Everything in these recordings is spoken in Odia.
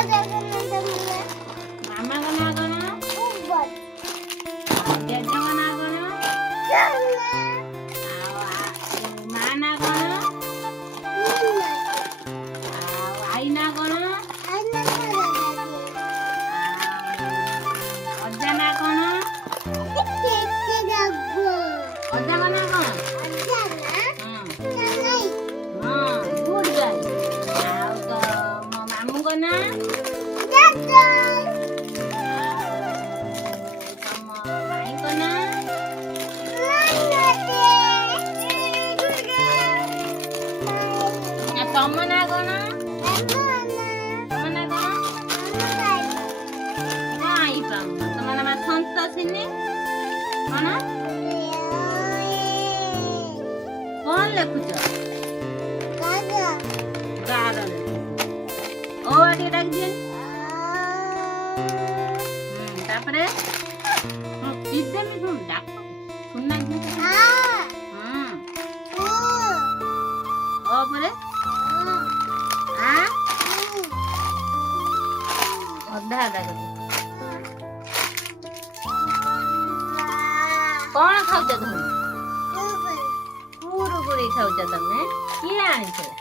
ମାମା ଗନା ଗଣ ଜେଜେ ଗନା ଗଣ ମା ନା ଗଣ ଆଈ ନା ଗଣ ଅଜା ନା କଣ ଅଜା ଗନା କଣ ଗୁଡ ଗାଈ ଆଉ ତ ମୋ ମାମୁଁ ଗନା ତମ ଭାଇ ଗନା ତମ ନା କଣ ତମ ନା କଣ ନାଇଁ ତମ ନାଁ ସନ୍ତୋଷିନୀ କଣ କଣ ଲେଖୁଛ ଗାର ଓ ଟିକେ ଡାକି ଦିଅନି ତାପରେ ଇଦେମି ଶୁଣ ଡାକ ଶୁଣନା ଓ ପରେ ଅଧା ଅଧା କରି କଣ ଖାଉଛ ତମେ କୁରୁକୁରି ଖାଉଛ ତମେ କିଏ ଆଣିଥିଲା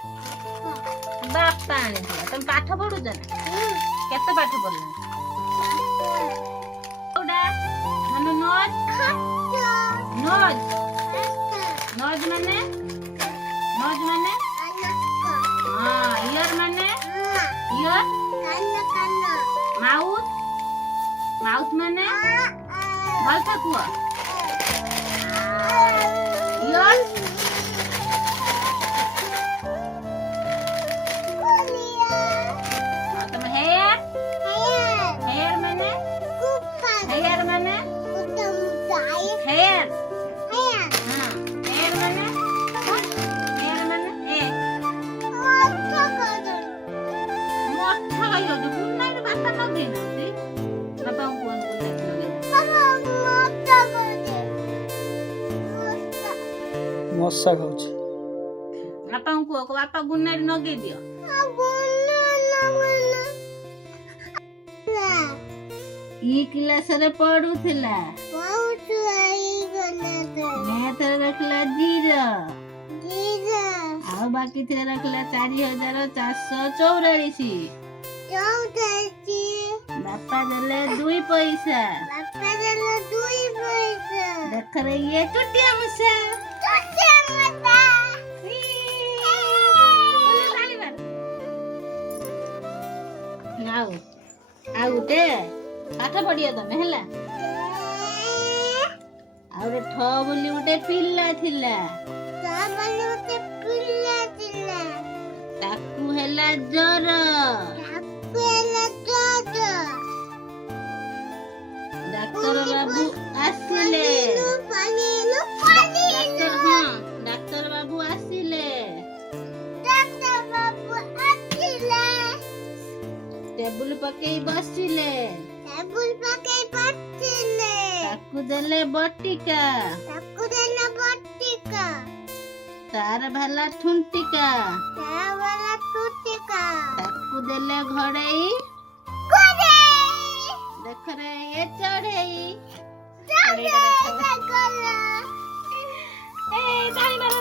ବାପା ଆଣିଥିଲା ତମେ ପାଠ ପଢୁଛ ନା କେତେ ପାଠ ପଢିଲ କୋଉଟା ମାନେ ନଜ ନଜ ନଜ ମାନେ ହଁ ଇୟର ମାନେ ଇୟର ମାଉଥ ମାଉଥ ମାନେ ଭଲସେ କୁହ ଇୟର ତମ ହେୟାର ହେୟାର ମାନେ ହେୟାର ମାନେ ହେୟାର ହେୟାର ମାନେ ଏ ମଠ କହିଯାଉଛି କୁନାଲି ବାପା ଲଗେଇନାହାନ୍ତି ବାପାଙ୍କୁ କୁହନ୍ତୁ ମଶା ଖାଉଛି ବାପାଙ୍କୁ କୁହ ବାପା ଗୁନାରି ନଗେଇ ଦିଅ ଇ କ୍ଲାସରେ ପଢୁଥିଲା ମ୍ୟାଥରେ ରଖିଲା 0 ଆଉ ବାକି ଥିଲା ରଖିଲା 4444 ବାପା ଦେଲେ 2 ପଇସା ଦେଖରେ ଇଏ ଟୁଟିଆ ମୂଷା ଆଉ ଗୋଟେ ପାଠ ପଢିବ ତମେ ହେଲା ଆଉ ଗୋଟେ ଠ ବୋଲି ଗୋଟେ ପିଲା ଥିଲା ତାକୁ ହେଲା ଜର ଡାକ୍ତର ବାବୁ ଆସିଲେ ଡାକ୍ତର ବାବୁ ଆସିଲେ ଟେବୁଲ ପକେଇ ବସିଲେ ତାକୁ ଦେଲେ ବଟିକା ତାର ଭାଲା ଠୁଣ୍ଟିକା ତାକୁ ଦେଲେ ଘଡେଇ ଦେଖରେ ଏ ଚଢେଇ ତାଳି ମାର